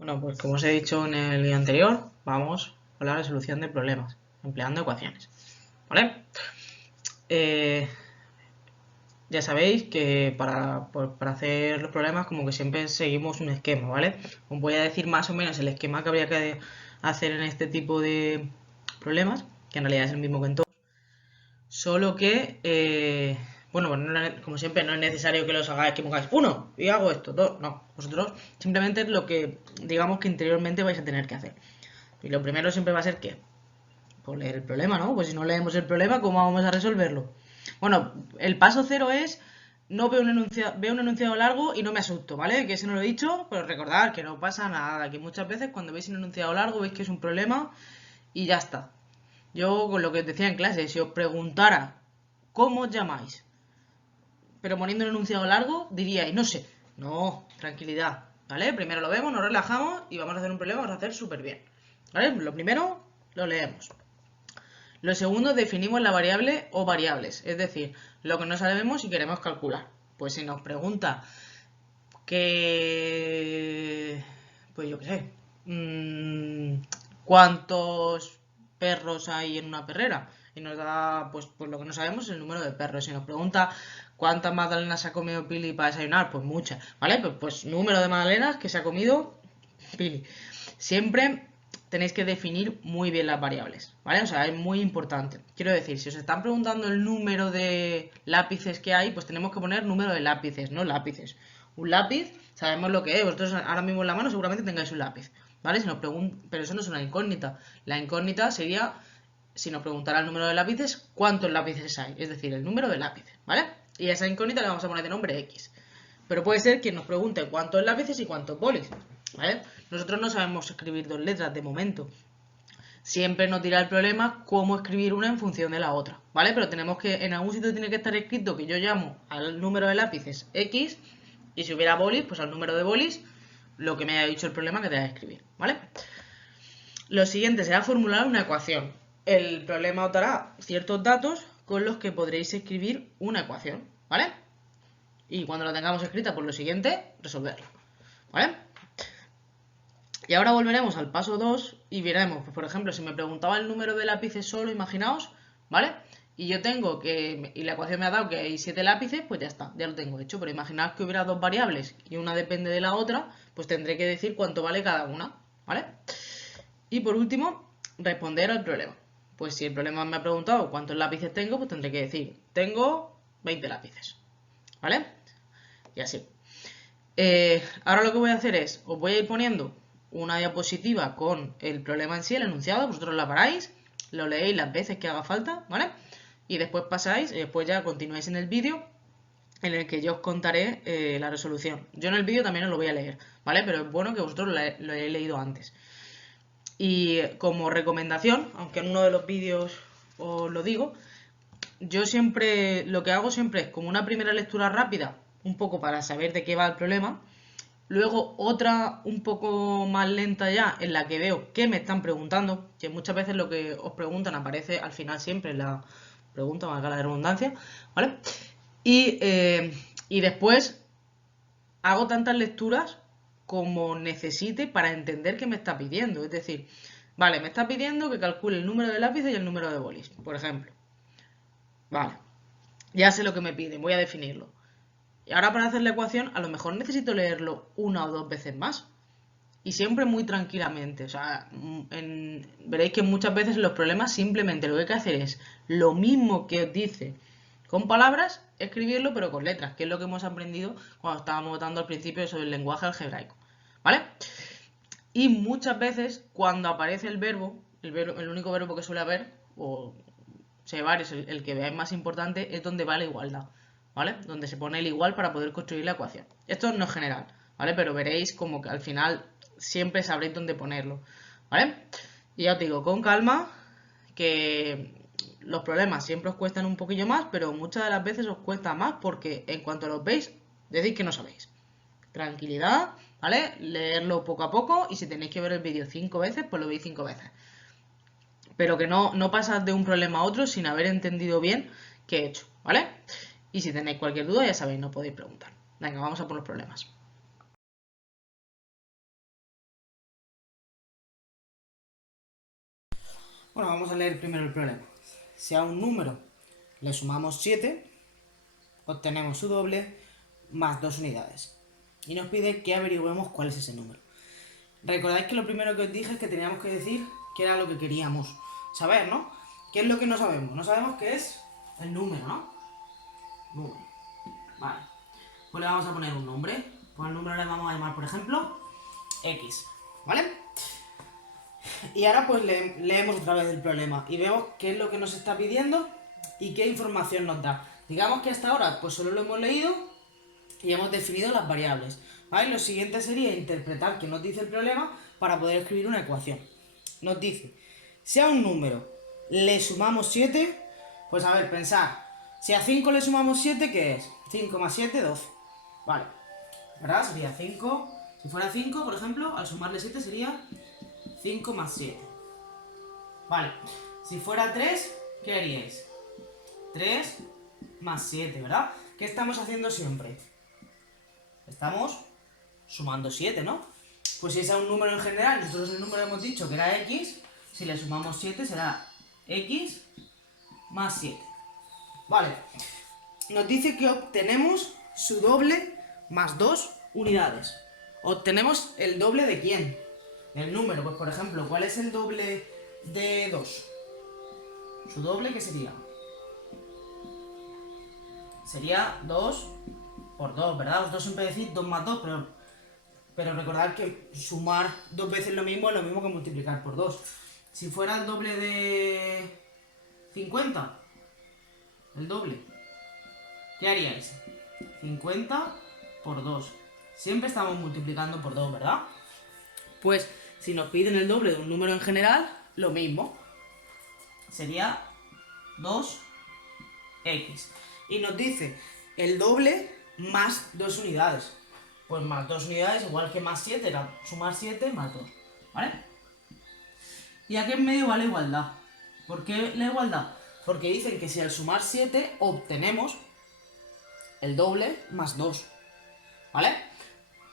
Bueno, pues como os he dicho en el vídeo anterior, vamos a la resolución de problemas, empleando ecuaciones. ¿Vale? Eh, ya sabéis que para hacer los problemas como que siempre seguimos un esquema, ¿vale? Os voy a decir más o menos el esquema que habría que hacer en este tipo de problemas, que en realidad es el mismo que en todos. Solo que, bueno, como siempre, no es necesario que los hagáis, que pongáis uno y hago esto, dos. No, vosotros simplemente es lo que digamos que interiormente vais a tener que hacer. Y lo primero siempre va a ser ¿qué? Pues leer el problema, ¿no? Pues si no leemos el problema, ¿cómo vamos a resolverlo? Bueno, el paso cero es no veo un enunciado largo y no me asusto, ¿vale? Que ese no lo he dicho, pero recordad que no pasa nada, que muchas veces cuando veis un enunciado largo veis que es un problema y ya está. Yo con lo que os decía en clase, si os preguntara ¿cómo os llamáis? Pero poniendo un enunciado largo, diríais, no sé. No, tranquilidad, ¿vale? Primero lo vemos, nos relajamos y vamos a hacer un problema, vamos a hacer súper bien. ¿Vale? Lo primero, lo leemos. Lo segundo, definimos la variable o variables, es decir, lo que no sabemos y queremos calcular. Pues si nos pregunta que, pues yo qué sé, cuántos perros hay en una perrera y nos da, pues lo que no sabemos es el número de perros. Si nos pregunta cuántas magdalenas ha comido Pili para desayunar, pues muchas, ¿vale? Pues número de magdalenas que se ha comido Pili. Siempre tenéis que definir muy bien las variables, ¿vale? O sea, es muy importante. Quiero decir, si os están preguntando el número de lápices que hay, pues tenemos que poner número de lápices, no lápices. Un lápiz, sabemos lo que es. Vosotros ahora mismo en la mano seguramente tengáis un lápiz, ¿vale? Pero eso no es una incógnita. La incógnita sería, si nos preguntara el número de lápices, ¿cuántos lápices hay? Es decir, el número de lápices, ¿vale? Y a esa incógnita le vamos a poner de nombre X. Pero puede ser que nos pregunte cuántos lápices y cuántos bolis, ¿vale? Nosotros no sabemos escribir dos letras de momento. Siempre nos dirá el problema cómo escribir una en función de la otra, ¿vale? Pero tenemos que, en algún sitio tiene que estar escrito que yo llamo al número de lápices X y si hubiera bolis, pues al número de bolis, lo que me haya dicho el problema que tenga que escribir, ¿vale? Lo siguiente será formular una ecuación. El problema os dará ciertos datos con los que podréis escribir una ecuación, ¿vale? Y cuando la tengamos escrita, pues lo siguiente, resolverla, ¿vale? Y ahora volveremos al paso 2 y veremos, pues por ejemplo, si me preguntaba el número de lápices solo, imaginaos, ¿vale? Y yo tengo que, y la ecuación me ha dado que hay 7 lápices, pues ya está, ya lo tengo hecho. Pero imaginaos que hubiera dos variables y una depende de la otra, pues tendré que decir cuánto vale cada una, ¿vale? Y por último, responder al problema. Pues si el problema me ha preguntado cuántos lápices tengo, pues tendré que decir, tengo 20 lápices, ¿vale? Y así. Ahora lo que voy a hacer es, os voy a ir poniendo una diapositiva con el problema en sí, el enunciado, vosotros la paráis, lo leéis las veces que haga falta, ¿vale? Y después pasáis, y después ya continuáis en el vídeo en el que yo os contaré la resolución. Yo en el vídeo también os lo voy a leer, ¿vale? Pero es bueno que vosotros lo hayáis leído antes. Y como recomendación, aunque en uno de los vídeos os lo digo, yo siempre, lo que hago siempre es como una primera lectura rápida, un poco para saber de qué va el problema. Luego otra un poco más lenta ya, en la que veo qué me están preguntando, que muchas veces lo que os preguntan aparece al final siempre en la pregunta, valga la redundancia, ¿vale? Y después hago tantas lecturas como necesite para entender qué me está pidiendo. Es decir, vale, me está pidiendo que calcule el número de lápices y el número de bolis, por ejemplo. Vale, ya sé lo que me pide, voy a definirlo. Y ahora para hacer la ecuación, a lo mejor necesito leerlo una o dos veces más. Y siempre muy tranquilamente. O sea, veréis que muchas veces los problemas simplemente lo que hay que hacer es lo mismo que os dice con palabras, escribirlo pero con letras, que es lo que hemos aprendido cuando estábamos votando al principio sobre el lenguaje algebraico. ¿Vale? Y muchas veces cuando aparece el único verbo que suele haber, o sea, varios, el que veáis más importante, es donde va la igualdad. ¿Vale? Donde se pone el igual para poder construir la ecuación. Esto no es general, ¿vale? Pero veréis como que al final siempre sabréis dónde ponerlo, ¿vale? Y ya os digo, con calma, que los problemas siempre os cuestan un poquillo más, pero muchas de las veces os cuesta más porque en cuanto los veis, decís que no sabéis. Tranquilidad, ¿vale? Leerlo poco a poco y si tenéis que ver el vídeo 5 veces, pues lo veis 5 veces. Pero que no pasad de un problema a otro sin haber entendido bien qué he hecho, ¿vale? Y si tenéis cualquier duda, ya sabéis, no podéis preguntar. Venga, vamos a por los problemas. Bueno, vamos a leer primero el problema. Si a un número le sumamos 7, obtenemos su doble más 2 unidades. Y nos pide que averigüemos cuál es ese número. Recordáis que lo primero que os dije es que teníamos que decir qué era lo que queríamos saber, ¿no? ¿Qué es lo que no sabemos? No sabemos qué es el número, ¿no? Número. Vale. Pues le vamos a poner un nombre. Pues al número le vamos a llamar, por ejemplo, X. ¿Vale? Y ahora pues leemos otra vez el problema y vemos qué es lo que nos está pidiendo y qué información nos da. Digamos que hasta ahora pues solo lo hemos leído y hemos definido las variables. ¿Vale? Lo siguiente sería interpretar qué nos dice el problema para poder escribir una ecuación. Nos dice, si a un número le sumamos 7, pues a ver, pensar, si a 5 le sumamos 7, ¿qué es? 5 más 7, 12. Vale, ¿verdad? Sería 5, si fuera 5, por ejemplo, al sumarle 7 sería 5 más 7. Vale, si fuera 3, ¿qué haríais? 3 más 7, ¿verdad? ¿Qué estamos haciendo siempre? Estamos sumando 7, ¿no? Pues si es a un número en general, nosotros el número hemos dicho que era X, si le sumamos 7 será X más 7. Vale, nos dice que obtenemos su doble más 2 unidades. ¿Obtenemos el doble de quién? El número, pues por ejemplo, ¿cuál es el doble de 2? Su doble, ¿qué sería? Sería 2 por 2, ¿verdad? Vosotros siempre decís 2 más 2, pero recordad que sumar dos veces lo mismo es lo mismo que multiplicar por 2. Si fuera el doble de 50, el doble, ¿qué haríais? 50 por 2. Siempre estamos multiplicando por 2, ¿verdad? Pues si nos piden el doble de un número en general, lo mismo. Sería 2x. Y nos dice el doble más 2 unidades. Pues más 2 unidades, igual que más 7, era sumar 7 más 2. ¿Vale? Y aquí en medio va la igualdad. ¿Por qué la igualdad? Porque dicen que si al sumar 7 obtenemos el doble más 2. ¿Vale?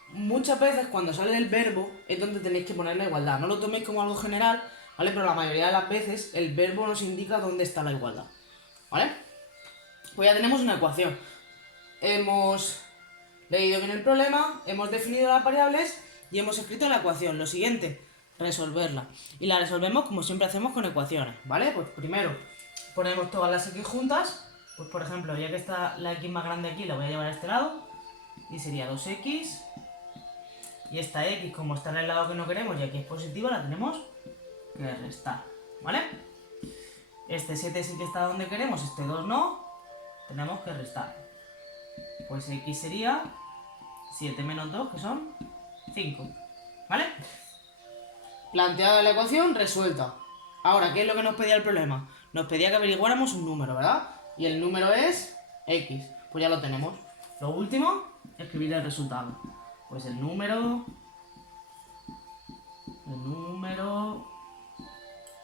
Muchas veces cuando sale el verbo es donde tenéis que poner la igualdad. No lo toméis como algo general, ¿vale? Pero la mayoría de las veces el verbo nos indica dónde está la igualdad. ¿Vale? Pues ya tenemos una ecuación. Hemos leído bien el problema, hemos definido las variables y hemos escrito la ecuación. Lo siguiente, resolverla. Y la resolvemos como siempre hacemos con ecuaciones, ¿vale? Pues primero ponemos todas las x juntas. Pues por ejemplo, ya que está la x más grande aquí, la voy a llevar a este lado. Y sería 2x. Y esta x, como está en el lado que no queremos y aquí es positiva, la tenemos que restar, ¿vale? Este 7 sí que está donde queremos, este 2 no, tenemos que restar. Pues x sería 7 menos 2, que son 5, ¿vale? Planteada la ecuación, resuelta. Ahora, ¿qué es lo que nos pedía el problema? Nos pedía que averiguáramos un número, ¿verdad? Y el número es x, pues ya lo tenemos. Lo último, escribir el resultado. Pues el número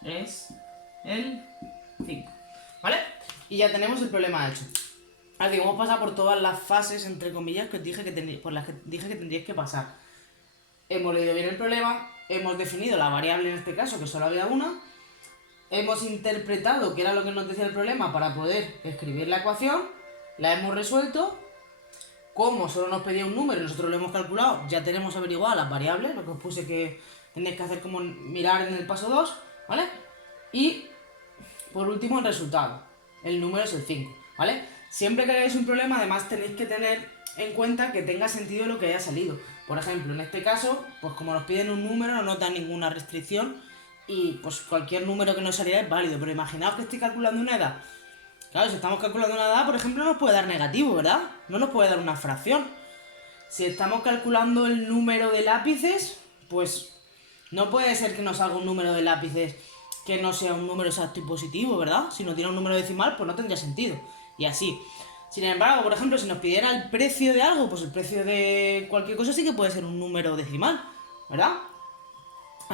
es el 5, ¿vale? Y ya tenemos el problema hecho. Así que vamos a pasar por todas las fases, entre comillas, que os dije por las que dije que tendríais que pasar. Hemos leído bien el problema, hemos definido la variable en este caso, que solo había una, hemos interpretado qué era lo que nos decía el problema para poder escribir la ecuación, la hemos resuelto. Como solo nos pedía un número y nosotros lo hemos calculado, ya tenemos averiguadas las variables, lo que os puse que tenéis que hacer como mirar en el paso 2, ¿vale? Y por último el resultado, el número es el 5, ¿vale? Siempre que hagáis un problema, además tenéis que tener en cuenta que tenga sentido lo que haya salido. Por ejemplo, en este caso, pues como nos piden un número, no nos dan ninguna restricción y pues cualquier número que nos saliera es válido, pero imaginaos que estoy calculando una edad. Claro, si estamos calculando una edad, por ejemplo, nos puede dar negativo, ¿verdad? No nos puede dar una fracción. Si estamos calculando el número de lápices, pues no puede ser que nos salga un número de lápices que no sea un número exacto y positivo, ¿verdad? Si no tiene un número decimal, pues no tendría sentido. Y así. Sin embargo, por ejemplo, si nos pidiera el precio de algo, pues el precio de cualquier cosa sí que puede ser un número decimal, ¿verdad?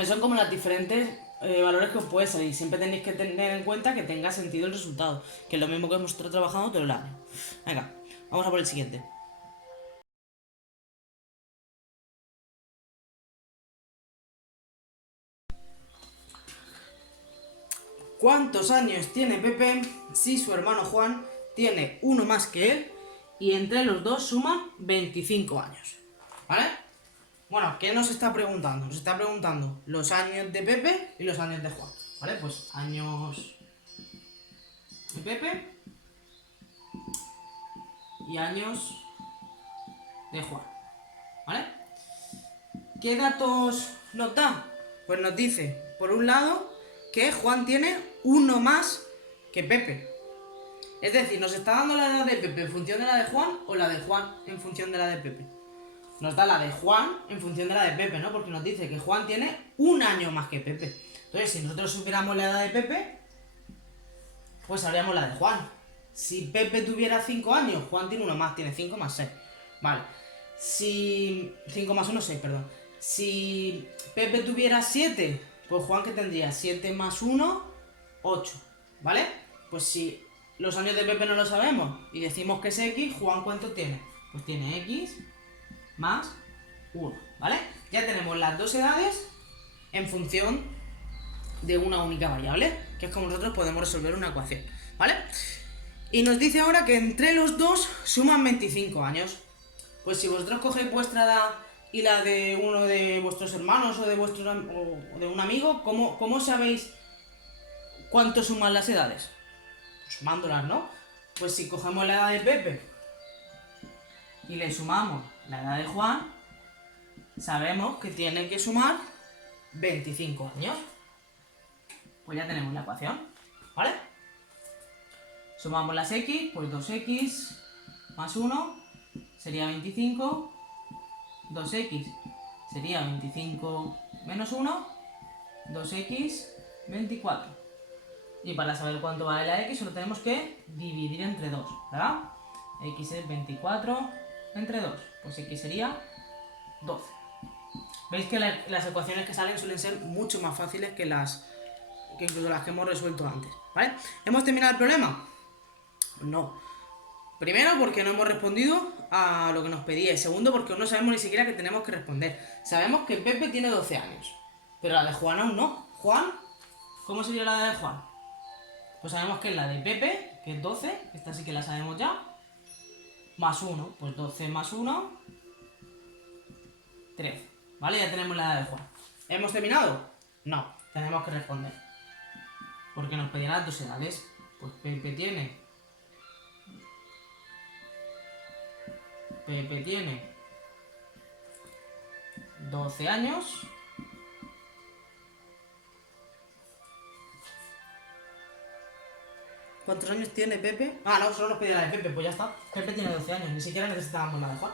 Son como las diferentes valores que os puede salir. Siempre tenéis que tener en cuenta que tenga sentido el resultado, que es lo mismo que hemos estado trabajando todo el año. Venga, vamos a por el siguiente. ¿Cuántos años tiene Pepe si su hermano Juan tiene uno más que él y entre los dos suman 25 años? ¿Vale? Bueno, ¿qué nos está preguntando? Nos está preguntando los años de Pepe y los años de Juan. ¿Vale? Pues años de Pepe y años de Juan. ¿Vale? ¿Qué datos nos da? Pues nos dice, por un lado, que Juan tiene uno más que Pepe. Es decir, ¿nos está dando la edad de Pepe en función de la de Juan o la de Juan en función de la de Pepe? Nos da la de Juan en función de la de Pepe, ¿no? Porque nos dice que Juan tiene un año más que Pepe. Entonces, si nosotros supiéramos la edad de Pepe, pues sabríamos la de Juan. Si Pepe tuviera 5 años, Juan tiene uno más, tiene 5 más 6. Vale. Si 5 más 1, 6, perdón. Si Pepe tuviera 7, pues Juan, ¿qué tendría? 7 más 1, 8. ¿Vale? Pues si los años de Pepe no lo sabemos y decimos que es X, Juan, ¿cuánto tiene? Pues tiene X más 1, ¿vale? Ya tenemos las dos edades en función de una única variable, que es como nosotros podemos resolver una ecuación, ¿vale? Y nos dice ahora que entre los dos suman 25 años. Pues si vosotros cogéis vuestra edad y la de uno de vuestros hermanos o de un amigo, ¿cómo sabéis cuánto suman las edades? Pues sumándolas, ¿no? Pues si cogemos la edad de Pepe y le sumamos la edad de Juan, sabemos que tienen que sumar 25 años. Pues ya tenemos la ecuación, ¿vale? Sumamos las x, pues 2x más 1 sería 25, 2x sería 25 menos 1, 2x, 24. Y para saber cuánto vale la x solo tenemos que dividir entre 2, ¿verdad? X es 24 entre 2, pues x sería 12. Veis que las ecuaciones que salen suelen ser mucho más fáciles que incluso las que hemos resuelto antes, ¿vale? ¿Hemos terminado el problema? No. Primero, porque no hemos respondido a lo que nos pedía. Y segundo, porque no sabemos ni siquiera que tenemos que responder. Sabemos que Pepe tiene 12 años, pero la de Juan aún no. Juan, ¿cómo sería la de Juan? Pues sabemos que es la de Pepe, que es 12, esta sí que la sabemos ya, más 1, pues 12 más 1, 13. ¿Vale? Ya tenemos la edad de Juan. ¿Hemos terminado? No, tenemos que responder. Porque nos pedían las dos edades. Pues Pepe tiene 12 años. ¿Cuántos años tiene Pepe? Ah, no, solo nos pedía la de Pepe, pues ya está. Pepe tiene 12 años, ni siquiera necesitábamos la de Juan.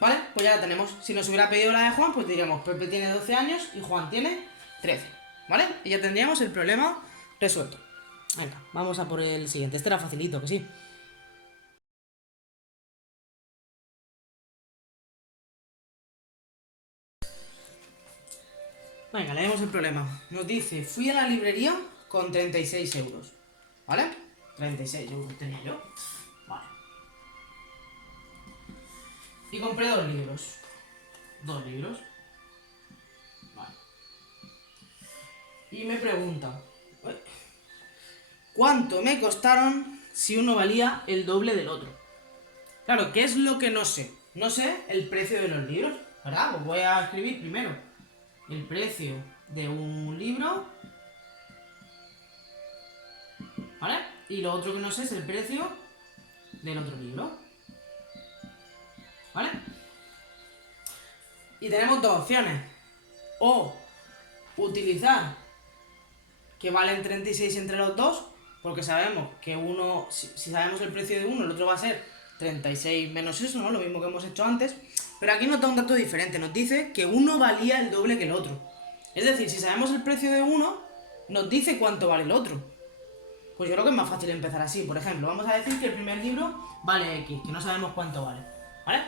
¿Vale? Pues ya la tenemos. Si nos hubiera pedido la de Juan, pues diríamos Pepe tiene 12 años y Juan tiene 13. ¿Vale? Y ya tendríamos el problema resuelto. Venga, vamos a por el siguiente. Este era facilito, que sí. Venga, leemos el problema. Nos dice, fui a la librería con 36 euros. ¿Vale? 36 euros tenía yo. Vale. Y compré 2 libros. 2 libros. Vale. Y me pregunta, ¿cuánto me costaron si uno valía el doble del otro? Claro, ¿qué es lo que no sé? No sé el precio de los libros, ¿verdad? Pues voy a escribir primero el precio de un libro, ¿vale? Y lo otro que no sé es el precio del otro libro, ¿vale? Y tenemos dos opciones. O utilizar que valen 36 entre los dos, porque sabemos que uno, si sabemos el precio de uno, el otro va a ser 36 menos eso, ¿no? Lo mismo que hemos hecho antes. Pero aquí nos da un dato diferente, nos dice que uno valía el doble que el otro. Es decir, si sabemos el precio de uno, nos dice cuánto vale el otro. Pues yo creo que es más fácil empezar así. Por ejemplo, vamos a decir que el primer libro vale X, que no sabemos cuánto vale, ¿vale?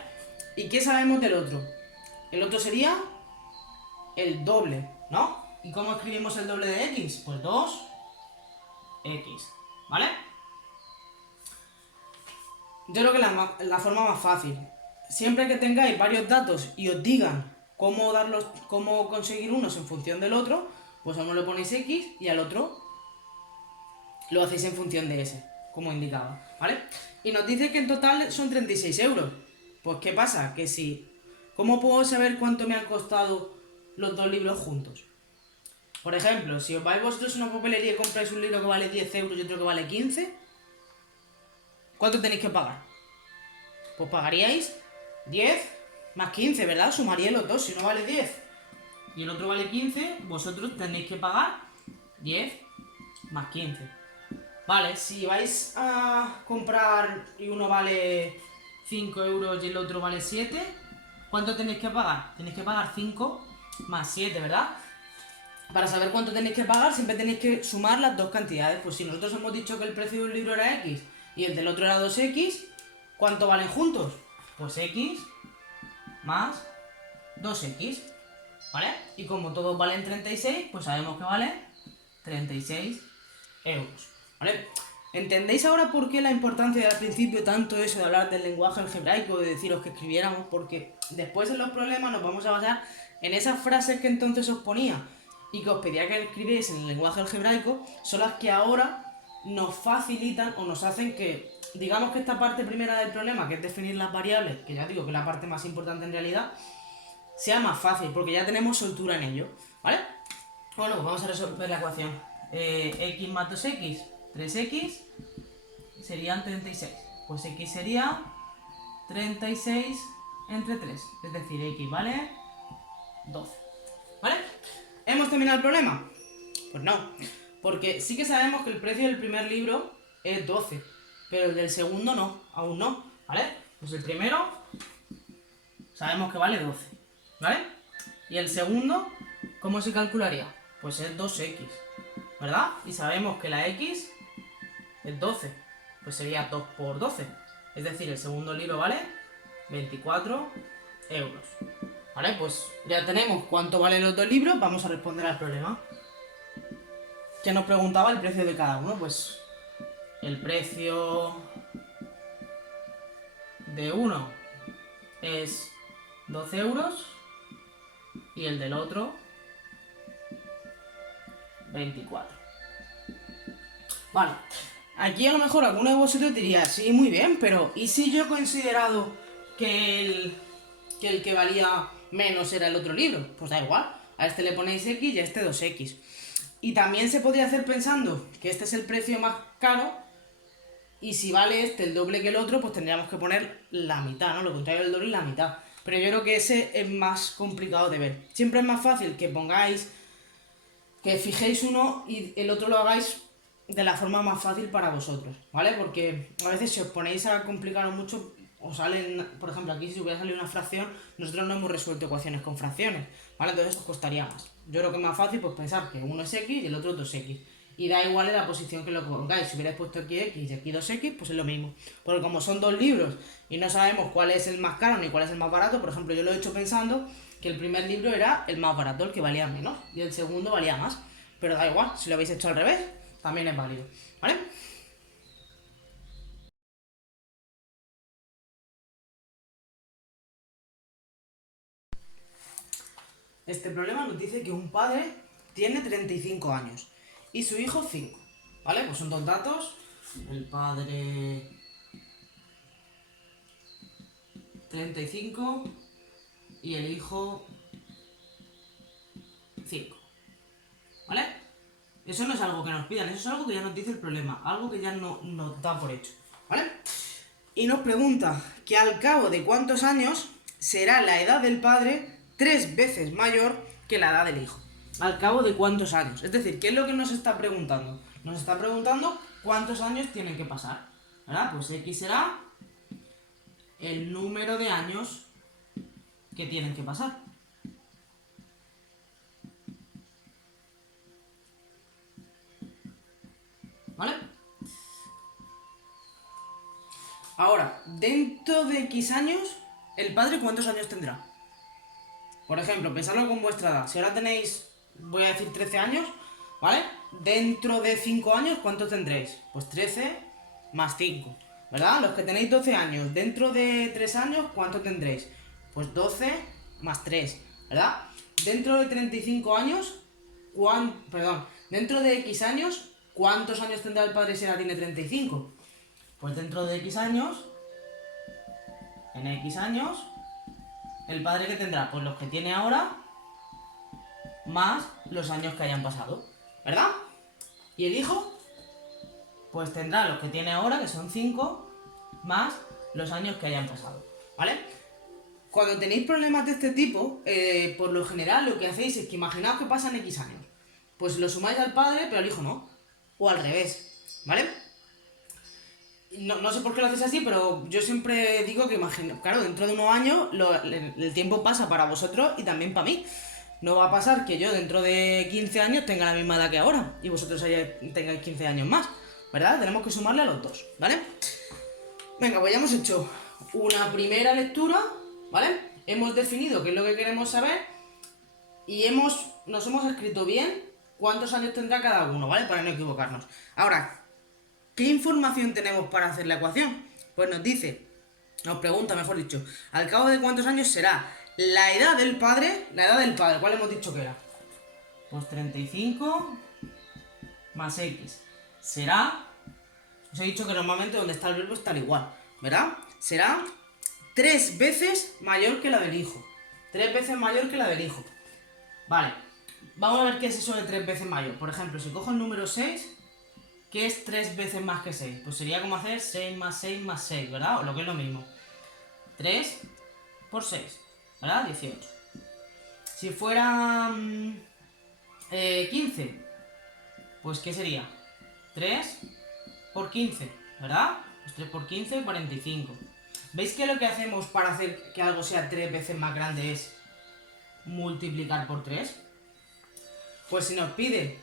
¿Y qué sabemos del otro? El otro sería el doble, ¿no? ¿Y cómo escribimos el doble de X? Pues 2X, ¿vale? Yo creo que la forma más fácil. Siempre que tengáis varios datos y os digan cómo conseguir unos en función del otro, pues a uno le ponéis X y al otro lo hacéis en función de ese, como indicaba, ¿vale? Y nos dice que en total son 36 euros. Pues ¿qué pasa? Que si... ¿Cómo puedo saber cuánto me han costado los dos libros juntos? Por ejemplo, si os vais vosotros a una papelería y compráis un libro que vale 10 euros y otro que vale 15, ¿cuánto tenéis que pagar? Pues pagaríais 10 más 15, ¿verdad? Sumaríais los dos, si uno vale 10 y el otro vale 15, vosotros tenéis que pagar 10 más 15. Vale, si vais a comprar y uno vale 5 euros y el otro vale 7, ¿cuánto tenéis que pagar? Tenéis que pagar 5 más 7, ¿verdad? Para saber cuánto tenéis que pagar siempre tenéis que sumar las dos cantidades. Pues si nosotros hemos dicho que el precio de un libro era X y el del otro era 2X, ¿cuánto valen juntos? Pues X más 2X, ¿vale? Y como todos valen 36, pues sabemos que vale 36 euros, ¿vale? ¿Entendéis ahora por qué la importancia de al principio tanto eso de hablar del lenguaje algebraico, de deciros que escribiéramos? Porque después en los problemas nos vamos a basar en esas frases que entonces os ponía y que os pedía que escribierais en el lenguaje algebraico, son las que ahora nos facilitan o nos hacen que, digamos que esta parte primera del problema, que es definir las variables, que ya digo que es la parte más importante en realidad, sea más fácil, porque ya tenemos soltura en ello, ¿vale? Bueno, pues vamos a resolver la ecuación. X más 2X, 3X, serían 36. Pues X sería 36 entre 3, es decir, X vale 12, ¿vale? ¿Hemos terminado el problema? Pues no, porque sí que sabemos que el precio del primer libro es 12, pero el del segundo no, aún no, ¿vale? Pues el primero sabemos que vale 12, ¿vale? Y el segundo, ¿cómo se calcularía? Pues es 2X, ¿verdad? Y sabemos que la X es 12, pues sería 2 por 12, es decir, el segundo libro vale 24 euros. Vale, pues ya tenemos cuánto valen los dos libros, vamos a responder al problema. Que nos preguntaba el precio de cada uno, pues el precio de uno es 12 euros y el del otro 24. Vale, aquí a lo mejor alguno de vosotros diría, sí, muy bien, pero ¿y si yo he considerado que el que valía menos era el otro libro? Pues da igual, a este le ponéis X y a este 2X. Y también se podría hacer pensando que este es el precio más caro y si vale este el doble que el otro, pues tendríamos que poner la mitad, ¿no? Lo contrario del doble y la mitad. Pero yo creo que ese es más complicado de ver. Siempre es más fácil que pongáis, que fijéis uno y el otro lo hagáis de la forma más fácil para vosotros, ¿vale? Porque a veces si os ponéis a complicaros mucho, os salen, por ejemplo, aquí si hubiera salido una fracción, nosotros no hemos resuelto ecuaciones con fracciones, ¿vale? Entonces os costaría más. Yo creo que es más fácil pues pensar que uno es X y el otro es 2X. Y da igual en la posición que lo pongáis. Si hubierais puesto aquí X y aquí 2X, pues es lo mismo. Porque como son dos libros y no sabemos cuál es el más caro ni cuál es el más barato, por ejemplo, yo lo he hecho pensando que el primer libro era el más barato, el que valía menos, y el segundo valía más. Pero da igual, si lo habéis hecho al revés, también es válido, ¿vale? Este problema nos dice que un padre tiene 35 años y su hijo 5, ¿vale? Pues son dos datos, el padre 35 y el hijo 5, ¿vale? Eso no es algo que nos pidan, eso es algo que ya nos dice el problema, algo que ya no, nos da por hecho, ¿vale? Y nos pregunta que al cabo de cuántos años será la edad del padre 3 veces mayor que la edad del hijo. Al cabo de cuántos años. Es decir, ¿qué es lo que nos está preguntando? Nos está preguntando cuántos años tienen que pasar, ¿verdad? Pues X será el número de años que tienen que pasar. ¿Vale? Ahora, dentro de X años, ¿el padre cuántos años tendrá? Por ejemplo, pensadlo con vuestra edad. Si ahora tenéis, voy a decir 13 años, ¿vale? Dentro de 5 años, ¿cuánto tendréis? Pues 13 más 5, ¿verdad? Los que tenéis 12 años, dentro de 3 años, ¿cuánto tendréis? Pues 12 más 3, ¿verdad? Dentro de 35 años, dentro de X años, ¿cuántos años tendrá el padre si ahora tiene 35? Pues dentro de X años, en X años, ¿el padre qué tendrá? Pues los que tiene ahora, más los años que hayan pasado, ¿verdad? ¿Y el hijo? Pues tendrá los que tiene ahora, que son 5, más los años que hayan pasado, ¿vale? Cuando tenéis problemas de este tipo, por lo general lo que hacéis es que imaginaos que pasan X años. Pues lo sumáis al padre, pero al hijo no. O al revés, ¿vale? No sé por qué lo hacéis así, pero yo siempre digo que imagino, claro, dentro de unos años el tiempo pasa para vosotros y también para mí. No va a pasar que yo dentro de 15 años tenga la misma edad que ahora y vosotros tengáis 15 años más, ¿verdad? Tenemos que sumarle a los dos, ¿vale? Venga, pues ya hemos hecho una primera lectura, ¿vale? Hemos definido qué es lo que queremos saber y nos hemos escrito bien cuántos años tendrá cada uno, ¿vale? Para no equivocarnos. Ahora, ¿qué información tenemos para hacer la ecuación? Pues nos pregunta, mejor dicho, al cabo de cuántos años será la edad del padre, ¿cuál hemos dicho que era? Pues 35 más X. Será, os he dicho que normalmente donde está el verbo está al igual, ¿verdad? Será 3 veces mayor que la del hijo. 3 veces mayor que la del hijo. Vale, vamos a ver qué es eso de 3 veces mayor. Por ejemplo, si cojo el número 6, ¿qué es 3 veces más que 6? Pues sería como hacer 6 más 6 más 6, ¿verdad? O lo que es lo mismo. 3 por 6, ¿verdad? 18. Si fuera 15, pues ¿qué sería? 3 por 15, ¿verdad? Pues 3 por 15, 45. ¿Veis que lo que hacemos para hacer que algo sea 3 veces más grande es multiplicar por 3? Pues si nos pide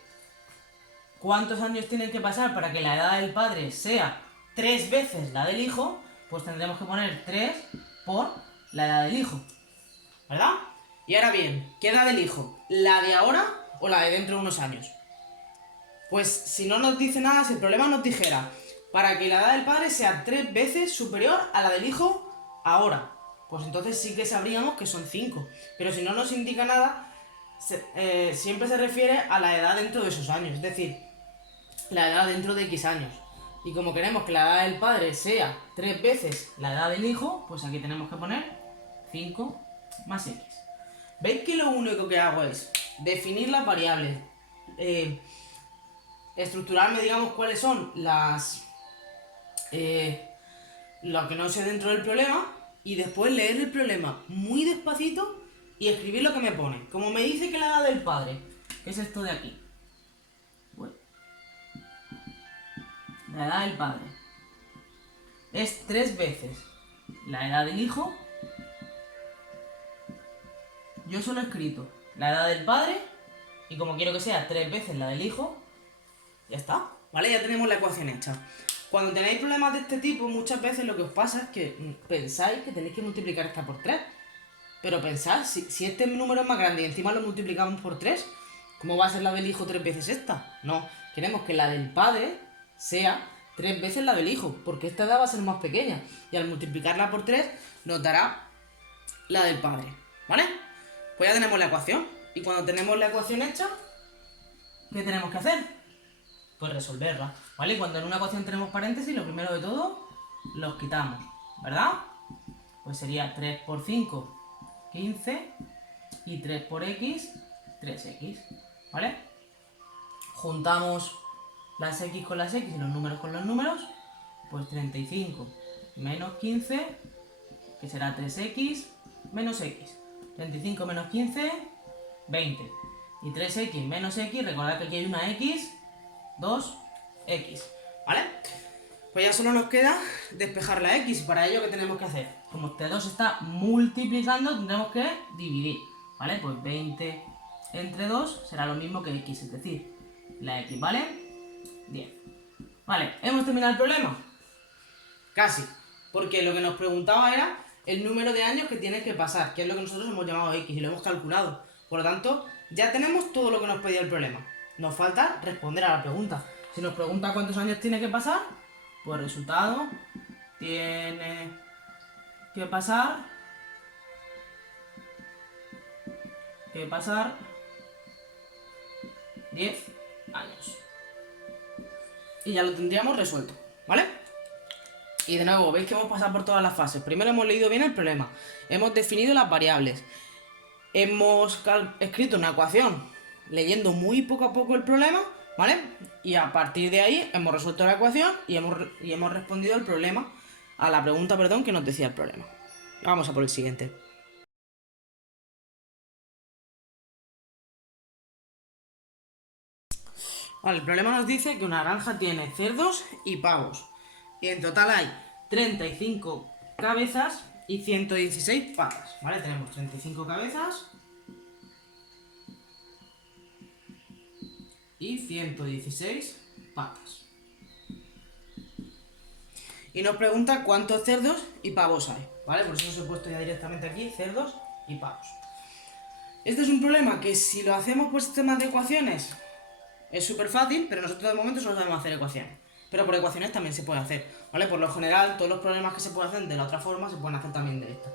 cuántos años tienen que pasar para que la edad del padre sea 3 veces la del hijo, pues tendremos que poner 3 por la edad del hijo, ¿verdad? Y ahora bien, ¿qué edad del hijo? ¿La de ahora o la de dentro de unos años? Pues si no nos dice nada, si el problema nos dijera para que la edad del padre sea 3 veces superior a la del hijo ahora, pues entonces sí que sabríamos que son 5. Pero si no nos indica nada, siempre se refiere a la edad dentro de esos años, es decir, la edad dentro de X años. Y como queremos que la edad del padre sea 3 veces la edad del hijo, pues aquí tenemos que poner 5 más X. ¿Veis que lo único que hago es definir las variables, estructurarme, digamos, cuáles son lo que no sé dentro del problema, y después leer el problema muy despacito y escribir lo que me pone? Como me dice que la edad del padre, ¿qué es esto de aquí? Bueno, la edad del padre es 3 veces la edad del hijo. Yo solo he escrito la edad del padre y como quiero que sea 3 veces la del hijo, ya está, ¿vale? Ya tenemos la ecuación hecha. Cuando tenéis problemas de este tipo, muchas veces lo que os pasa es que pensáis que tenéis que multiplicar esta por 3. Pero pensad, si este número es más grande y encima lo multiplicamos por 3, ¿cómo va a ser la del hijo 3 veces esta? No, queremos que la del padre sea 3 veces la del hijo, porque esta edad va a ser más pequeña. Y al multiplicarla por 3 nos dará la del padre, ¿vale? Pues ya tenemos la ecuación. Y cuando tenemos la ecuación hecha, ¿qué tenemos que hacer? Pues resolverla, ¿vale? Y cuando en una ecuación tenemos paréntesis, lo primero de todo, los quitamos, ¿verdad? Pues sería 3 por 5, 15, y 3 por x, 3x, ¿vale? Juntamos las x con las x y los números con los números, pues 35 menos 15, que será 3x menos x. 35 menos 15, 20. Y 3x menos x, recordad que aquí hay una x, 2x, ¿vale? Pues ya solo nos queda despejar la x. Para ello, ¿qué tenemos que hacer? Como este 2 está multiplicando, tendremos que dividir, ¿vale? Pues 20 entre 2 será lo mismo que x, es decir, la x, ¿vale? 10. Vale, ¿hemos terminado el problema? Casi, porque lo que nos preguntaba era el número de años que tienes que pasar, que es lo que nosotros hemos llamado x y lo hemos calculado. Por lo tanto, ya tenemos todo lo que nos pedía el problema. Nos falta responder a la pregunta. Si nos pregunta cuántos años tiene que pasar, pues el resultado tiene que pasar 10 años. y ya lo tendríamos resuelto, ¿vale? Y de nuevo, veis que hemos pasado por todas las fases. Primero hemos leído bien el problema, hemos definido las variables, hemos escrito una ecuación leyendo muy poco a poco el problema, ¿vale? Y a partir de ahí hemos resuelto la ecuación y hemos respondido al problema, a la pregunta, perdón, que nos decía el problema. Vamos a por el siguiente. Vale, el problema nos dice que una granja tiene cerdos y pavos. Y en total hay 35 cabezas y 116 patas. ¿Vale? Tenemos 35 cabezas y 116 patas. Y nos pregunta cuántos cerdos y pavos hay. ¿Vale? Por eso os he puesto ya directamente aquí cerdos y pavos. Este es un problema que si lo hacemos por sistemas de ecuaciones es súper fácil, pero nosotros de momento solo sabemos hacer ecuaciones. Pero por ecuaciones también se puede hacer, ¿vale? Por lo general, todos los problemas que se pueden hacer de la otra forma se pueden hacer también de esta.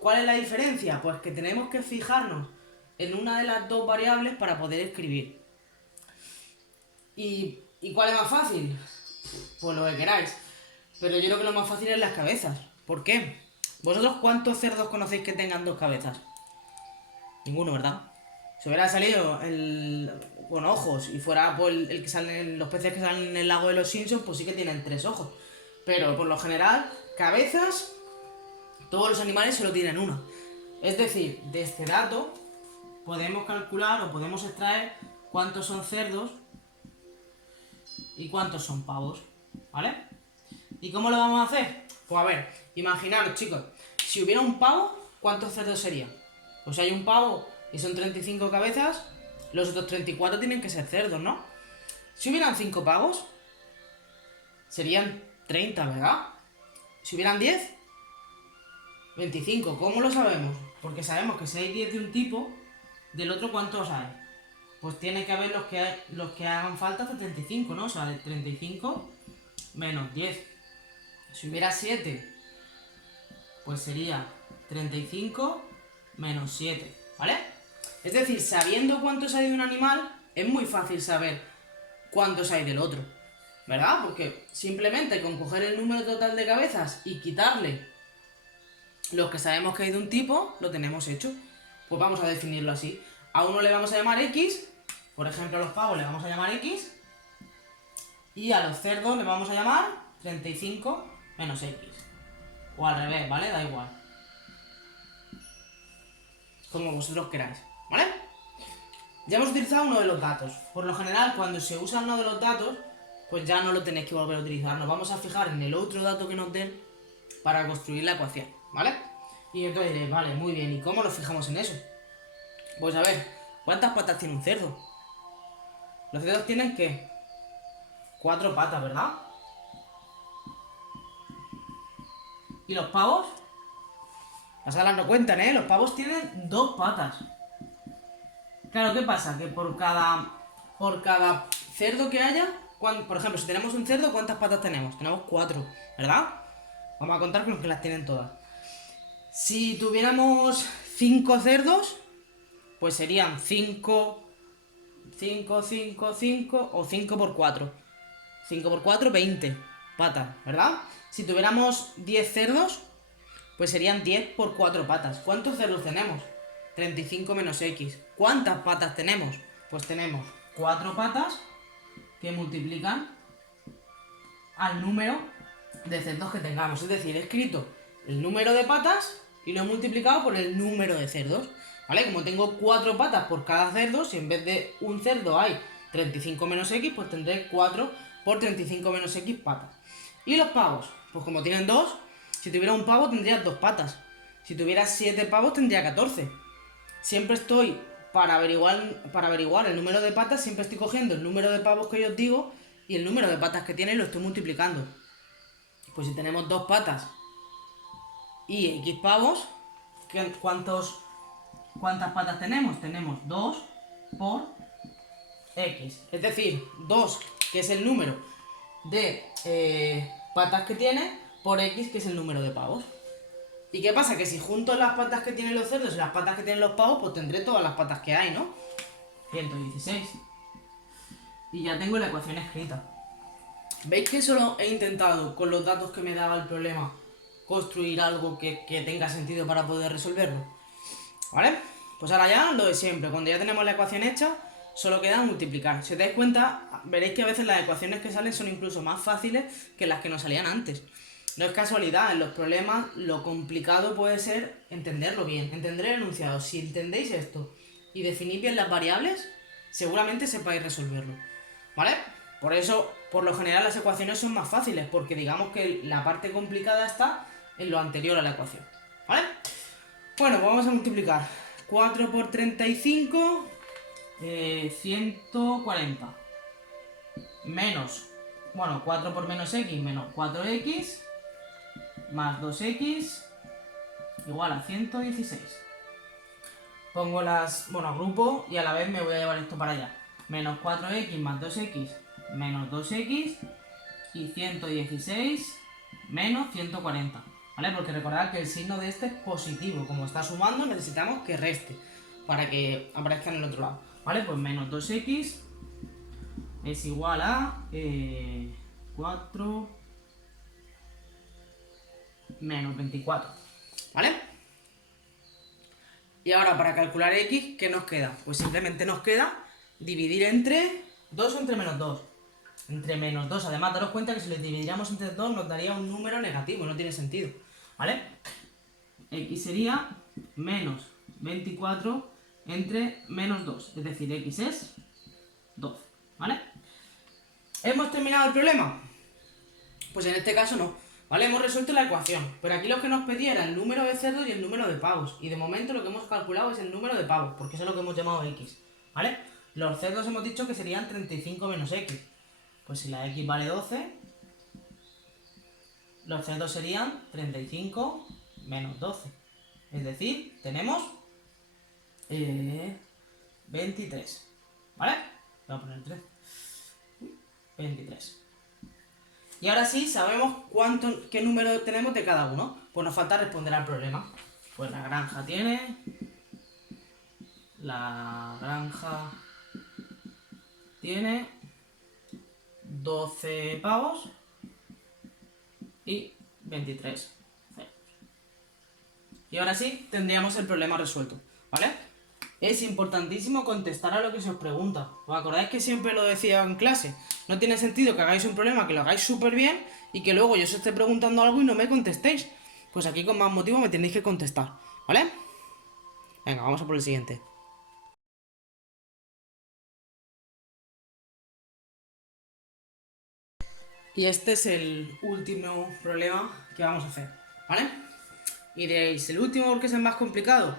¿Cuál es la diferencia? Pues que tenemos que fijarnos en una de las dos variables para poder escribir. ¿Y cuál es más fácil? Pues lo que queráis. Pero yo creo que lo más fácil es las cabezas. ¿Por qué? ¿Vosotros cuántos cerdos conocéis que tengan dos cabezas? Ninguno, ¿verdad? Si hubiera salido con ojos y fuera por el que salen los peces que salen en el lago de los Simpsons, pues sí que tienen 3 ojos. Pero por lo general, cabezas, todos los animales solo tienen una. Es decir, de este dato podemos calcular o podemos extraer cuántos son cerdos y cuántos son pavos, ¿vale? ¿Y cómo lo vamos a hacer? Pues a ver, imaginaros, chicos, si hubiera un pavo, ¿cuántos cerdos serían? Pues si hay un pavo y son 35 cabezas, los otros 34 tienen que ser cerdos, ¿no? Si hubieran 5 pavos, serían 30, ¿verdad? Si hubieran 10, 25. ¿Cómo lo sabemos? Porque sabemos que si hay 10 de un tipo, del otro ¿cuántos hay? Pues tiene que haber los que hagan falta hasta 35, ¿no? O sea, de 35 menos 10. Si hubiera 7, pues sería 35 menos 7, ¿vale? Es decir, sabiendo cuántos hay de un animal, es muy fácil saber cuántos hay del otro, ¿verdad? Porque simplemente con coger el número total de cabezas y quitarle los que sabemos que hay de un tipo, lo tenemos hecho. Pues vamos a definirlo así. A uno le vamos a llamar X, por ejemplo a los pavos le vamos a llamar X, y a los cerdos le vamos a llamar 35 menos X. O al revés, ¿vale? Da igual. Como vosotros queráis, ¿vale? Ya hemos utilizado uno de los datos. Por lo general, cuando se usa uno de los datos, pues ya no lo tenéis que volver a utilizar. Nos vamos a fijar en el otro dato que nos den para construir la ecuación, ¿vale? Y entonces diréis, vale, muy bien, ¿y cómo nos fijamos en eso? Pues a ver, ¿cuántas patas tiene un cerdo? Los cerdos tienen, ¿qué? 4 patas, ¿verdad? ¿Y los pavos? Las alas no cuentan, ¿eh? Los pavos tienen 2 patas. Claro, ¿qué pasa? Que por cada cerdo que haya, por ejemplo, si tenemos un cerdo, ¿cuántas patas tenemos? Tenemos 4, ¿verdad? Vamos a contar con los que las tienen todas. Si tuviéramos 5 cerdos, pues serían 5, 5, 5, 5 o 5 por 4. 5 por 4, 20 patas, ¿verdad? Si tuviéramos 10 cerdos, pues serían 10 por 4 patas. ¿Cuántos cerdos tenemos? 35 menos X. ¿Cuántas patas tenemos? Pues tenemos 4 patas que multiplican al número de cerdos que tengamos. Es decir, he escrito el número de patas y lo he multiplicado por el número de cerdos. ¿Vale? Como tengo 4 patas por cada cerdo, si en vez de un cerdo hay 35 menos X, pues tendré 4 por 35 menos X patas. ¿Y los pavos? Pues como tienen 2, si tuviera un pavo tendría 2 patas. Si tuviera 7 pavos tendría 14. Siempre estoy, para averiguar el número de patas, siempre estoy cogiendo el número de pavos que yo os digo y el número de patas que tiene y lo estoy multiplicando. Pues si tenemos 2 patas y X pavos, ¿cuántas patas tenemos? Tenemos 2 por X. Es decir, 2, que es el número de patas que tiene, por X, que es el número de pavos. ¿Y qué pasa? Que si junto las patas que tienen los cerdos y las patas que tienen los pavos, pues tendré todas las patas que hay, ¿no? 116. Y ya tengo la ecuación escrita. ¿Veis que solo he intentado, con los datos que me daba el problema, construir algo que tenga sentido para poder resolverlo? ¿Vale? Pues ahora ya lo de siempre. Cuando ya tenemos la ecuación hecha, solo queda multiplicar. Si os dais cuenta, veréis que a veces las ecuaciones que salen son incluso más fáciles que las que nos salían antes. No es casualidad, en los problemas lo complicado puede ser entenderlo bien, entender el enunciado. Si entendéis esto y definís bien las variables, seguramente sepáis resolverlo. ¿Vale? Por eso, por lo general, las ecuaciones son más fáciles, porque digamos que la parte complicada está en lo anterior a la ecuación. ¿Vale? Bueno, pues vamos a multiplicar. 4 por 35, 140. Menos, bueno, 4 por menos x, menos 4x, más 2x, igual a 116. Pongo las, bueno, agrupo y a la vez me voy a llevar esto para allá. Menos 4x más 2x, menos 2x, y 116 menos 140. ¿Vale? Porque recordad que el signo de este es positivo. Como está sumando, necesitamos que reste para que aparezca en el otro lado. ¿Vale? Pues menos 2x es igual a 4 menos 24. ¿Vale? Y ahora para calcular x, ¿qué nos queda? Pues simplemente nos queda dividir entre 2 o entre menos 2. Entre menos 2. Además, daros cuenta que si le dividiéramos entre 2 nos daría un número negativo, no tiene sentido. ¿Vale? X sería menos 24 entre menos 2. Es decir, x es 12. ¿Vale? ¿Hemos terminado el problema? Pues en este caso no. ¿Vale? Hemos resuelto la ecuación. Pero aquí lo que nos pedía era el número de cerdos y el número de pavos. Y de momento lo que hemos calculado es el número de pavos, porque eso es lo que hemos llamado x. ¿Vale? Los cerdos hemos dicho que serían 35 menos x. Pues si la x vale 12, los cerdos serían 35 menos 12. Es decir, tenemos 23. ¿Vale? Voy a poner 3. 23. Y ahora sí, sabemos qué número tenemos de cada uno. Pues nos falta responder al problema. Pues la granja tiene... La granja tiene 12 pavos y 23 cerdos. Y ahora sí, tendríamos el problema resuelto, ¿vale? Es importantísimo contestar a lo que se os pregunta. ¿Os acordáis que siempre lo decía en clase? No tiene sentido que hagáis un problema, que lo hagáis súper bien y que luego yo os esté preguntando algo y no me contestéis. Pues aquí con más motivo me tenéis que contestar, ¿vale? Venga, vamos a por el siguiente. Y este es el último problema que vamos a hacer, ¿vale? Y diréis, ¿el último porque es el más complicado?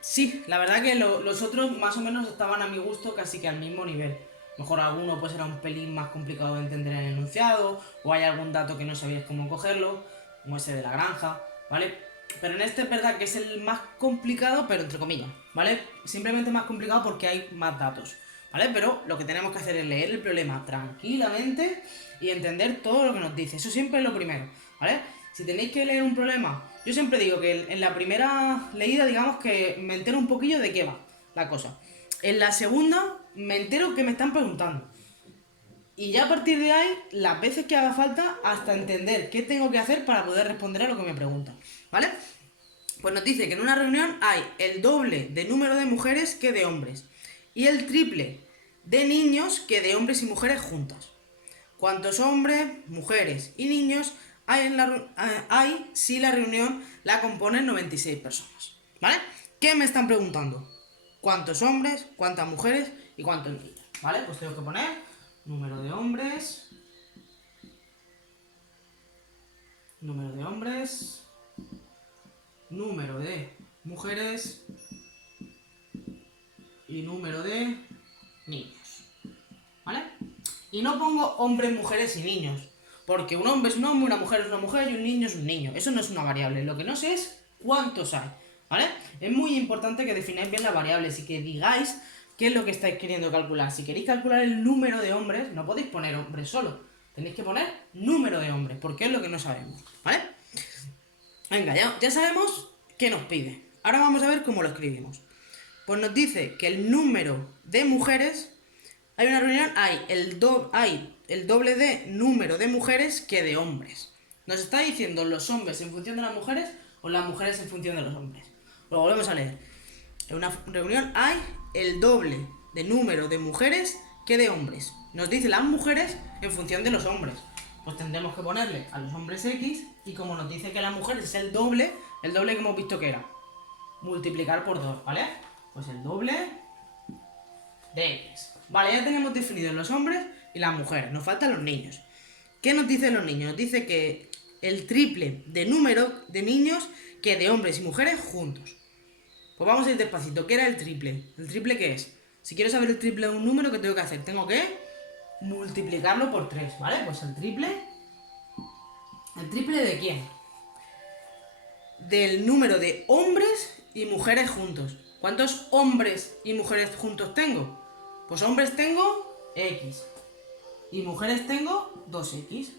Sí, la verdad que los otros más o menos estaban a mi gusto casi que al mismo nivel. Mejor alguno pues era un pelín más complicado de entender en el enunciado, o hay algún dato que no sabías cómo cogerlo, como ese de la granja, ¿vale? Pero en este es verdad que es el más complicado, pero entre comillas, ¿vale? Simplemente más complicado porque hay más datos, ¿vale? Pero lo que tenemos que hacer es leer el problema tranquilamente y entender todo lo que nos dice. Eso siempre es lo primero, ¿vale? Si tenéis que leer un problema, yo siempre digo que en la primera leída, digamos que me entero un poquillo de qué va la cosa. En la segunda, me entero que me están preguntando. Y ya a partir de ahí, las veces que haga falta, hasta entender qué tengo que hacer para poder responder a lo que me preguntan, ¿vale? Pues nos dice que en una reunión hay el doble de número de mujeres que de hombres y el triple de niños que de hombres y mujeres juntas. ¿Cuántos hombres, mujeres y niños hay si la reunión la componen 96 personas? ¿Vale? ¿Qué me están preguntando? ¿Cuántos hombres, cuántas mujeres y cuántos niños? ¿Vale? Pues tengo que poner número de hombres, número de mujeres y número de niños. ¿Vale? Y no pongo hombres, mujeres y niños, porque un hombre es un hombre, una mujer es una mujer y un niño es un niño. Eso no es una variable. Lo que no sé es cuántos hay, ¿vale? Es muy importante que defináis bien las variables y que digáis qué es lo que estáis queriendo calcular. Si queréis calcular el número de hombres, no podéis poner hombres solo. Tenéis que poner número de hombres, porque es lo que no sabemos, ¿vale? Venga, ya sabemos qué nos pide. Ahora vamos a ver cómo lo escribimos. Pues nos dice que el número de mujeres hay una reunión, hay el doble de número de mujeres que de hombres. Nos está diciendo los hombres en función de las mujeres o las mujeres en función de los hombres. Lo volvemos a leer. En una reunión hay el doble de número de mujeres que de hombres. Nos dice las mujeres en función de los hombres. Pues tendremos que ponerle a los hombres X, y como nos dice que las mujeres es el doble que hemos visto que era multiplicar por 2, ¿vale? Pues el doble de X. Vale, ya tenemos definidos los hombres y las mujeres. Nos faltan los niños. ¿Qué nos dicen los niños? Nos dice que el triple de número de niños que de hombres y mujeres juntos. Pues vamos a ir despacito. ¿Qué era el triple? ¿El triple qué es? Si quiero saber el triple de un número, ¿qué tengo que hacer? Tengo que multiplicarlo por 3, ¿vale? Pues el triple... ¿El triple de quién? Del número de hombres y mujeres juntos. ¿Cuántos hombres y mujeres juntos tengo? Pues hombres tengo X. Y mujeres tengo 2X.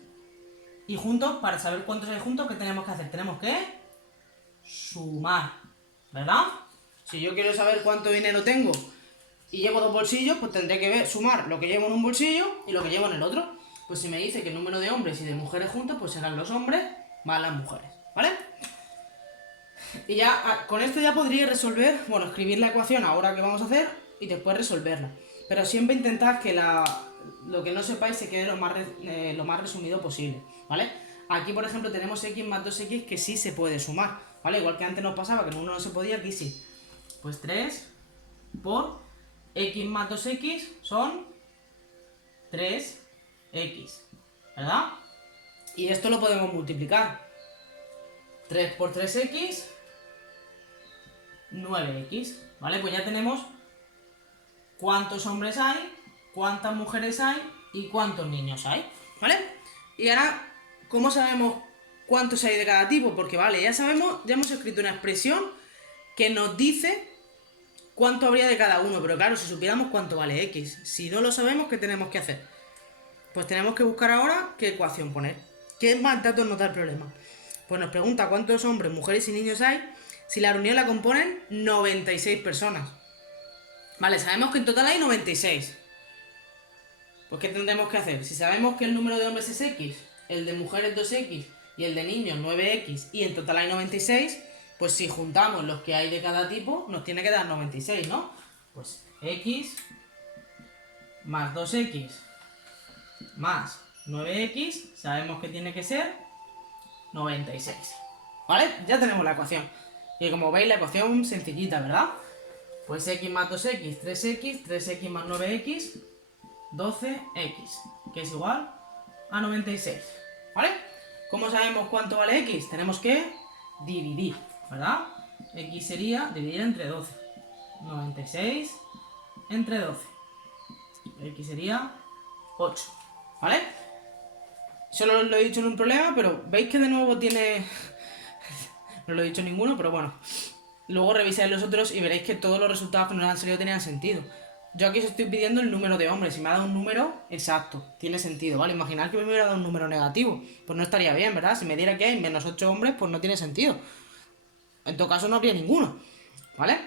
Y juntos, para saber cuántos hay juntos, ¿qué tenemos que hacer? Tenemos que sumar, ¿verdad? Si yo quiero saber cuánto dinero tengo y llevo 2 bolsillos, pues tendré que sumar lo que llevo en un bolsillo y lo que llevo en el otro. Pues si me dice que el número de hombres y de mujeres juntos, pues serán los hombres más las mujeres, ¿vale? Y ya, con esto ya podría resolver, bueno, escribir la ecuación ahora que vamos a hacer y después resolverla. Pero siempre intentad que lo que no sepáis se quede lo más resumido posible, ¿vale? Aquí, por ejemplo, tenemos X más 2X que sí se puede sumar, ¿vale? Igual que antes nos pasaba que en uno no se podía, aquí sí. Pues 3 por X más 2X son 3X, ¿verdad? Y esto lo podemos multiplicar. 3 por 3X, 9X, ¿vale? Pues ya tenemos cuántos hombres hay, cuántas mujeres hay y cuántos niños hay, ¿vale? Y ahora, ¿cómo sabemos cuántos hay de cada tipo? Porque, vale, ya hemos escrito una expresión que nos dice cuánto habría de cada uno, pero claro, si supiéramos cuánto vale X, si no lo sabemos, ¿qué tenemos que hacer? Pues tenemos que buscar ahora qué ecuación poner. ¿Qué más datos nos da el problema? Pues nos pregunta cuántos hombres, mujeres y niños hay si la reunión la componen 96 personas. Vale, sabemos que en total hay 96. Pues ¿qué tendremos que hacer? Si sabemos que el número de hombres es X, el de mujeres 2X y el de niños 9X y en total hay 96, pues si juntamos los que hay de cada tipo, nos tiene que dar 96, ¿no? Pues X más 2X más 9X, sabemos que tiene que ser 96. ¿Vale? Ya tenemos la ecuación. Y como veis, la ecuación sencillita, ¿verdad? Pues X más 2X, 3X, 3X más 9X, 12X, que es igual a 96. ¿Vale? ¿Cómo sabemos cuánto vale X? Tenemos que dividir, ¿verdad? X sería dividir entre 12. 96 entre 12. X sería 8. ¿Vale? Solo lo he dicho en un problema, pero veis que de nuevo tiene... no lo he dicho ninguno, pero bueno. Luego revisáis los otros y veréis que todos los resultados que nos han salido tenían sentido. Yo aquí os estoy pidiendo el número de hombres y me ha dado un número exacto. Tiene sentido, ¿vale? Imaginad que me hubiera dado un número negativo. Pues no estaría bien, ¿verdad? Si me diera que hay menos 8 hombres, pues no tiene sentido. En todo caso no habría ninguno, ¿vale?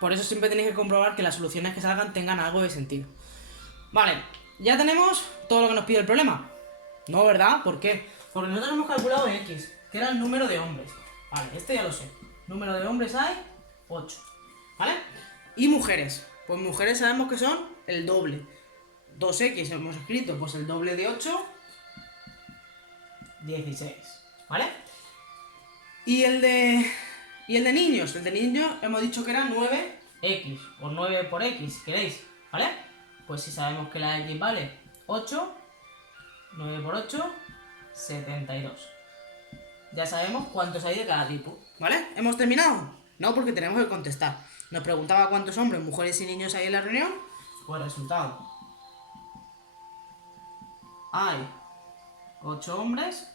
Por eso siempre tenéis que comprobar que las soluciones que salgan tengan algo de sentido. Vale, ya tenemos todo lo que nos pide el problema. No, ¿verdad? ¿Por qué? Porque nosotros hemos calculado X, que era el número de hombres. Vale, este ya lo sé. Número de hombres hay 8. ¿Vale? Y mujeres. Pues mujeres sabemos que son el doble. 2X hemos escrito, pues el doble de 8, 16. ¿Vale? Y el de niños. El de niños hemos dicho que era 9X. O 9 por X, queréis. ¿Vale? Pues si sabemos que la X vale 8, 9 por 8, 72. Ya sabemos cuántos hay de cada tipo. ¿Vale? ¿Hemos terminado? No, porque tenemos que contestar. Nos preguntaba cuántos hombres, mujeres y niños hay en la reunión. Pues resultado. Hay 8 hombres,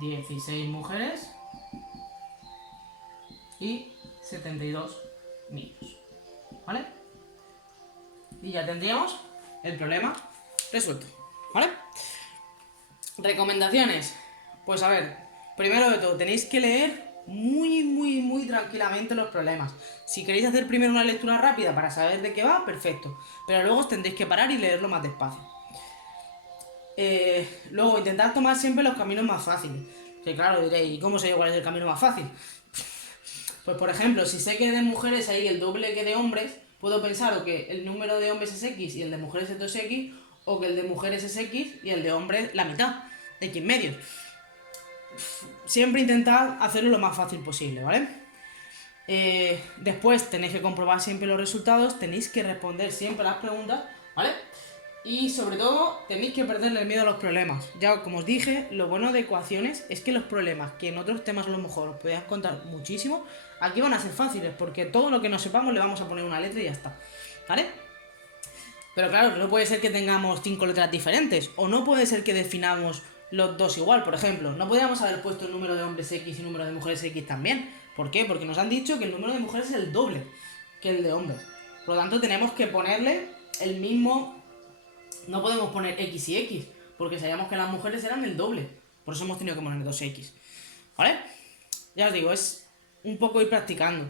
16 mujeres y 72 niños. ¿Vale? Y ya tendríamos el problema resuelto. ¿Vale? Recomendaciones. Pues a ver, primero de todo, tenéis que leer muy tranquilamente los problemas. Si queréis hacer primero una lectura rápida para saber de qué va, perfecto. Pero luego os tendréis que parar y leerlo más despacio. Luego, intentar tomar siempre los caminos más fáciles. Que claro, diréis, ¿y cómo sé yo cuál es el camino más fácil? Pues por ejemplo, si sé que de mujeres hay el doble que de hombres, puedo pensar o que el número de hombres es X y el de mujeres es 2X, o que el de mujeres es X y el de hombres la mitad, X medios. Siempre intentad hacerlo lo más fácil posible, ¿vale? Después tenéis que comprobar siempre los resultados, tenéis que responder siempre las preguntas, ¿vale? Y sobre todo, tenéis que perderle el miedo a los problemas. Ya como os dije, lo bueno de ecuaciones es que los problemas, que en otros temas a lo mejor os podéis contar muchísimo, aquí van a ser fáciles, porque todo lo que no sepamos le vamos a poner una letra y ya está, ¿vale? Pero claro, no puede ser que tengamos 5 letras diferentes, o no puede ser que definamos los dos igual, por ejemplo. No podríamos haber puesto el número de hombres X y el número de mujeres X también. ¿Por qué? Porque nos han dicho que el número de mujeres es el doble que el de hombres. Por lo tanto, tenemos que ponerle el mismo. No podemos poner X y X, porque sabíamos que las mujeres eran el doble. Por eso hemos tenido que poner 2X. ¿Vale? Ya os digo, es un poco ir practicando.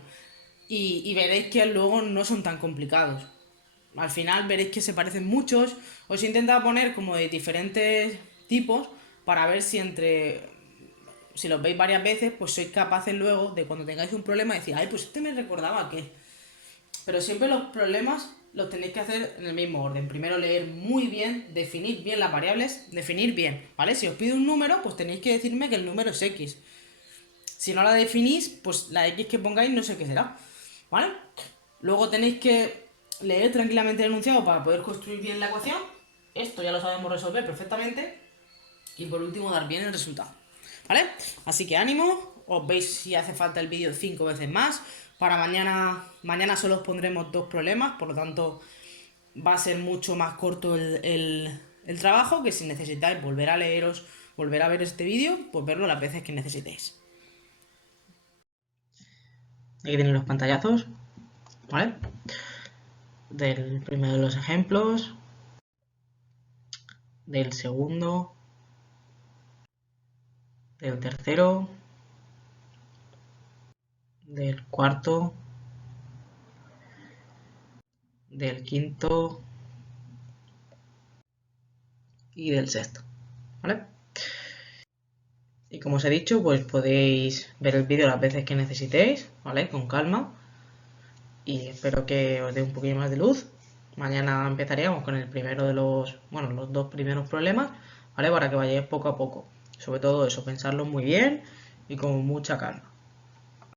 Y veréis que luego no son tan complicados. Al final veréis que se parecen muchos. Os he intentado poner como de diferentes tipos para ver si los veis varias veces, pues sois capaces luego de cuando tengáis un problema decir, ay, pues este me recordaba que. Pero siempre los problemas los tenéis que hacer en el mismo orden. Primero leer muy bien, definir bien las variables, definir bien, ¿vale? Si os pido un número, pues tenéis que decirme que el número es X. Si no la definís, pues la X que pongáis no sé qué será, ¿vale? Luego tenéis que leer tranquilamente el enunciado para poder construir bien la ecuación. Esto ya lo sabemos resolver perfectamente. Y por último, dar bien el resultado, ¿vale? Así que ánimo, os veis si hace falta el vídeo 5 veces más. Para mañana solo os pondremos 2 problemas, por lo tanto va a ser mucho más corto el trabajo, que si necesitáis volver a volver a ver este vídeo, pues verlo las veces que necesitéis. Aquí tenéis los pantallazos, ¿vale? Del primero de los ejemplos, del segundo, del tercero, del cuarto, del quinto y del sexto, ¿vale? Y como os he dicho, pues podéis ver el vídeo las veces que necesitéis, ¿vale? Con calma. Y espero que os dé un poquito más de luz. Mañana empezaríamos con el primero de los 2 primeros problemas, ¿vale? Para que vayáis poco a poco. Sobre todo eso, pensarlo muy bien y con mucha calma.